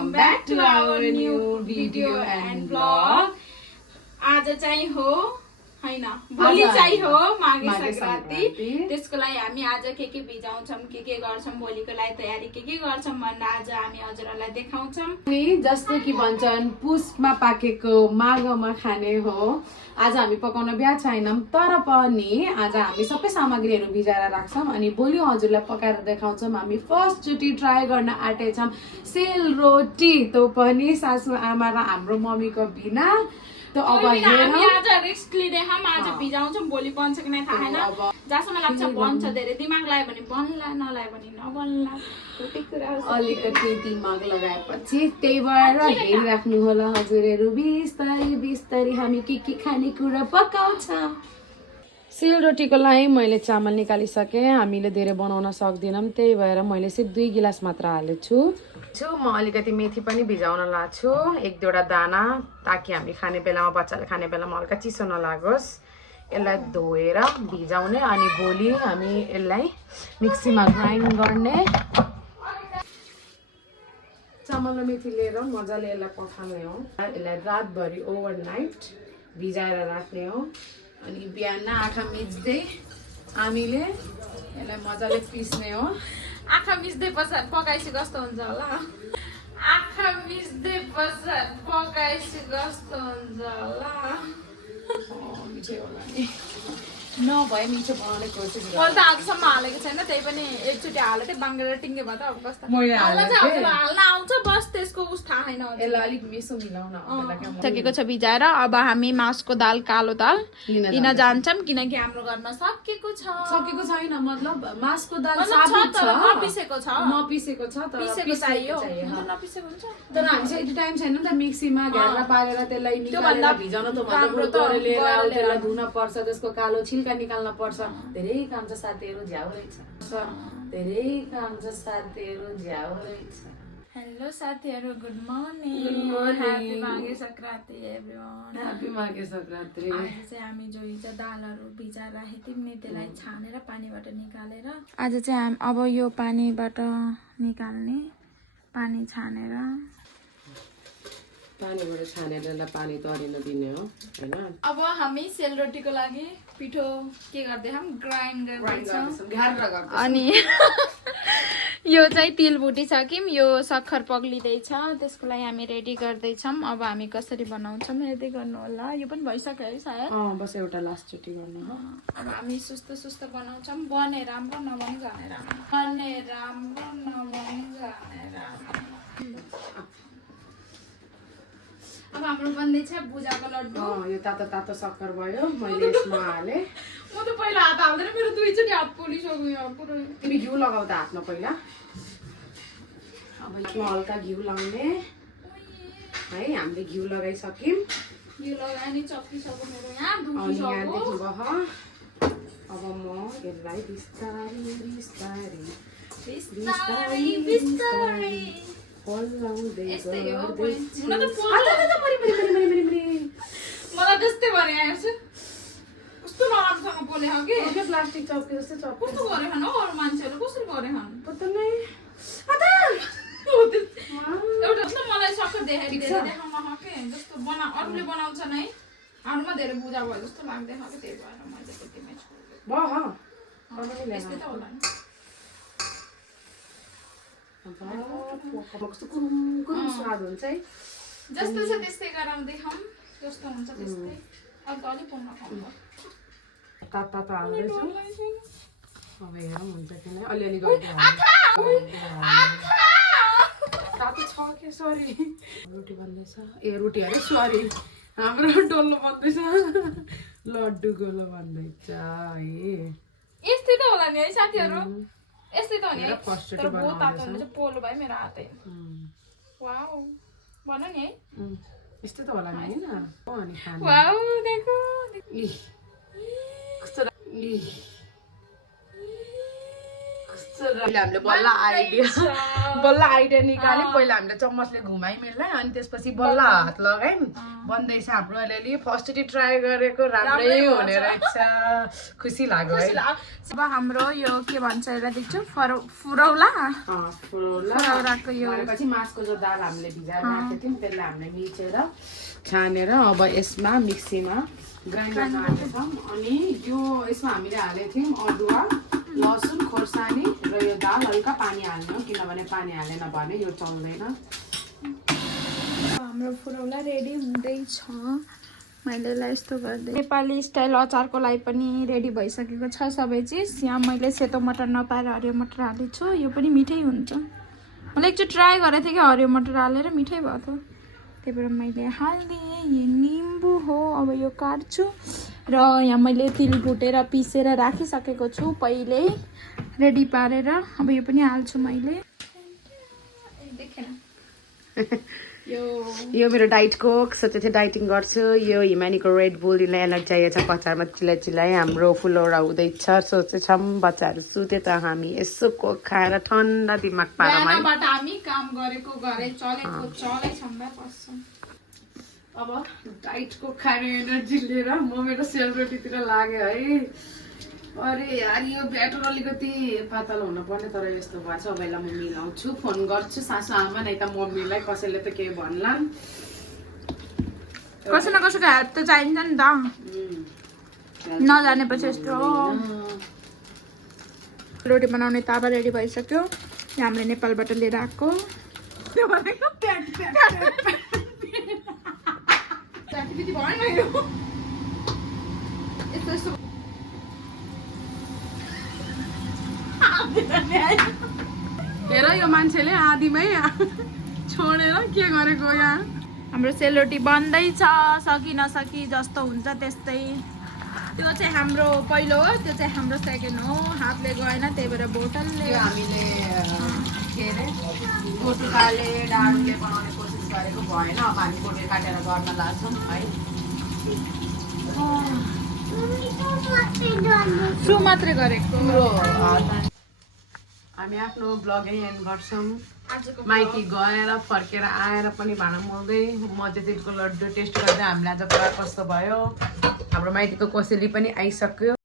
welcome back to our new video and vlog. आज चाहिँ हो हैन भोलि चाहिँ हो माघे संक्रान्ति त्यसको लागि हामी आज के भिजाउँछौं के गर्छौं भोलिको लागि तयारी के गर्छौं भनेर आज हामी हजुरहरुलाई देखाउँछौं नि जस्तो कि भन्छन् पुसमा पाकेको माघमा खाने हो आज हामी पकाउन भ्या छैनौं तर पनि आज हामी सबै सामग्रीहरु भिजाएर राख्छौं अनि भोलि हजुरलाई पकाएर देखाउँछौं हामी फर्स्ट चोटी ट्राई गर्न आँटेछौं सेलरोटी त्यो पनि सासु आमा र हाम्रो मम्मीको बिना तो अब हामी आज रिस्क लिँदै हम आज भिजाउँछौं भोलि बन्छ कि नै थाहा छैन जसमा लाग्छ बन्छ धेरै दिमाग लाग्यो भने बन्ला नलाग्यो भने नबन्ला त्यही कुरा हो अलिकति दिमाग लगाएपछि त्यही भएर हेरिराख्नु होला हजुरहरु बिस्तारै हामी के खाने कुरा पकाउँछौं सेलरोटीको लागि मैले चामल निकालिसके हामीले धेरै बनाउन सक्दिनौं त्यही भएर मैले सिर्फ 2 गिलास मात्र हालेछु म अलिकति मेथी पनि भिजाउन लाग्छु एक दुईवटा दाना ताकि हामी खाने बेलामा बच्चाले खाने बेलामा हल्का चिसो नलागोस् यसलाई धोएर भिजाउने अनि भोलि हामी यसलाई मिक्सीमा ग्राइन्ड गर्ने चामल र मेथी लिएर मजाले यसलाई पखाल्ने हो यसलाई रातभरि ओभरनाइट भिजाएर राख्ने हो अनि बिहान आँखा मिच्दै हामीले यसलाई मजाले पिस्ने हो आँखा मिच्दै पछाड पकाइसि कस्तो हुन्छ होला आँखा मिच्दै पछाड पकाइसि कस्तो हुन्छ होला मिठो होला नि नभए मिठो बनाउने कोसिस गर्छु मैले त आजसम्म हालेको छैन त्यही पनि एकचोटि हालेथे बाङ्गेर टिङ्गे भयो त अब कस्तो मैले हाल्न आउँछ बस त्यसको उस थाहा छैन यसलाई अलिक मिसो मिलाउन सकेको छ भिजाएर अब हामी मासको दाल कालो दाल लिन जान्छौं किनकि हाम्रो घरमा सकेको छैन मतलब मासको दाल साबित छ नपिसेको छ तर पिसेको चाहियो नपिसेको हुन्छ तर हामीसँग यति टाइम छैन नि त मिक्सीमा घेरेर पारेर त्यसलाई निकालेर भिजाउन त भन्दा बरु लिएर त्यसलाई धुन पर्छ त्यसको कालो छिल्का निकाल्न पर्छ धेरै काम छ साथीहरु झ्याउरै छ धेरै काम छ साथीहरु झ्याउरै छ हेलो साथीहरु good morning happy Maghe Sankranti everyone happy Maghe Sankranti आज चाहिँ हामी जो हिजो दालहरु भिजाएर राखेको थियौं नि त्यसलाई छानेर पानीबाट निकालेर आज चाहिँ अब यो पानीबाट निकाल्ने पानी छानेर पानीबाट छानेर पानी तरिन दिने हो हैन अब हामी सेलरोटीको लागि पिठो के गर्दै हम ग्राइन्ड गर्दैछौं अनि यो चाहिँ तिल भुटिसक्यौं यो सक्खर पग्लिदैछ त्यसको लागि हामी रेडी गर्दैछौं अब हामी कसरी बनाउँछौं हेर्दै गर्नु होला यो पनि भइसक्यो है सायद बस एउटा लास्ट चोटी गर्नु हो अब हामी सुस्त बनाउँछौं बने राम्रो नबने जाने राम्रो बने राम्रो नबने जाने राम्रो अब हाम्रो बन्दैछ बुजाको लड्डु यो तातो सक्खर भयो मैले यसमा हाले म त पहिला हात हाल्दैन मेरो दुईचोटी हात पोलिसक्यो यार पुरै तिमी घिउ लगाउ त हातमा पहिला अब यसमा हल्का घिउ लाउने है हामीले घिउ लगाइसक्यौं घिउ लगाए नि चप्पिसक्यो मेरो यहाँ अनि यहाँदेखि बह अब म यसलाई बिस्तारै पल्लाउँदै मलाई त्यस्तै भने आएछु कस्तो नराम्रोसँग बोले हो कि प्लास्टिक चप्पी जस्तो चप्पी कस्तो गरे खान हो अरू मान्छेहरू कसरी गरे खान पत्ता नै एउटा जस्तो मलाई सक्खर देखाउन हके जस्तो अरूले बनाउँछ नै हाम्रोमा धेरै बुझा भयो जस्तो लाग्दै खायो त्यही भएर मैले त्यतिमै त्यस्तै त होला नि कस्तो कुरुम स्वाद हुन्छ है जस्तो छ त्यस्तै गराउँदै खाऊँ जस्तो हुन्छ त्यस्तै अब त अलि पुग्न खाऊँ तातो हाल्दैछु अब हेरौँ हुन्छ कि नै अलिअलि गर्दै तातो छ के सरी रोटी बन्दैछ ए रोटी अरे सरी हाम्रो डल्लो बन्दैछ लड्डु गोलो बन्दैछ है यस्तै त होला नि है साथीहरु यस्तै त हो नि तर बहुत तातो हुन्छ पोलो भयो मेरो हातै वाउ भन नि है यस्तै त होला नि हैन अनि खानु वाउ देखो कस्तो हामीले बल्ल आइडिया निकाल्यौँ पहिला हामीले चम्मचले घुमाइमेललाई अनि त्यसपछि बल्ल हात लगायौँ बन्दैछ हाम्रो अलिअलि फर्स्टचोटि ट्राई गरेको राम्रै हुने रहेछ खुसी लाग्यो है अब हाम्रो यो के भन्छ यसलाई देख्छु फुरौला फुरौलाको यो पछि मासको जो दाल हामीले भिजाएर राखेको थियौँ त्यसलाई हामीले मिचेर छानेर अब यसमा मिक्सीमा ग्राइन्ड गर्न हाल्छौँ अनि यो यसमा हामीले हालेको थियौँ अदुवा लसुन खोर्सानी र यो दाल हल्का पानी हाल्ने हो किनभने पानी हालेन भने यो चल्दैन हाम्रो फुरौला रेडी हुँदैछ मैले यसलाई यस्तो गर्दै नेपाली स्टाइल अचारको लागि पनि रेडी भइसकेको छ सबै चिज यहाँ मैले सेतो मटर नपाएर हरियो मटर हालेको छु यो पनि मिठै हुन्छ मैले एकचोटि ट्राई गरेको थिएँ कि हरियो मटर हालेर मिठै भएको थियो त्यही भएर मैले हालिदिएँ यो निम्बु हो अब यो काट्छु र यहाँ मैले तिल भुटेर पिसेर राखिसकेको छु पहिल्यै रेडी पारेर अब यो पनि हाल्छु मैले यो मेरो डाइटको सोचेको थिएँ डाइटिङ गर्छु यो हिमानीको रेड बुल यसलाई चाहिएको छ कचारमा चिल्लाइ हाम्रो फुलौरा हुँदैछ सोचेछौँ बच्चाहरू सुते त हामी यसो कोक खाएर ठन्डा दिमाग पारमा हामी काम गरेको गरे चलेको चलै छौँ अब डाइटको खाने एनर्जी लिएर म मेरो सेलरोटीतिर लाग्यो है अरे यार यो ब्याटर अलिकति पातलो हुनुपर्ने तर यस्तो भएछ अब यसलाई म मिलाउँछु फोन गर्छु सासु आमा नै त मम्मीलाई कसैले त केही भन्ला कसै न कसैको हेल्प त चाहिन्छ नि त नजानेपछि यस्तो रोटी बनाउने तावा रेडी भइसक्यो हामीले नेपालबाट लिएर आएको हेर यो मान्छेले आधीमै छोडेर के गरेको यहाँ हाम्रो सेलरोटी बन्दैछ सकि नसकि जस्तो हुन्छ त्यस्तै त्यो चाहिँ हाम्रो पहिलो हो त्यो चाहिँ हाम्रो सेकेन्ड हो हातले गएन त्यही भएर बोतलले हामीले के अरे बोटुकाले डाडुले बनाउने कोसिस गरेको भएन अब हामी बोटुल काटेर गर्न लाग्छौँ है सु मात्रै गरेको हामी आफ्नो ब्लगै एन्ड गर्छौँ माइती गएर फर्केर आएर पनि भाँडा मोल्दै मजेतिरको लड्डु टेस्ट गर्दै हामीलाई आज पुरा कस्तो भयो हाम्रो माइतीको कोसेली पनि आइसक्यो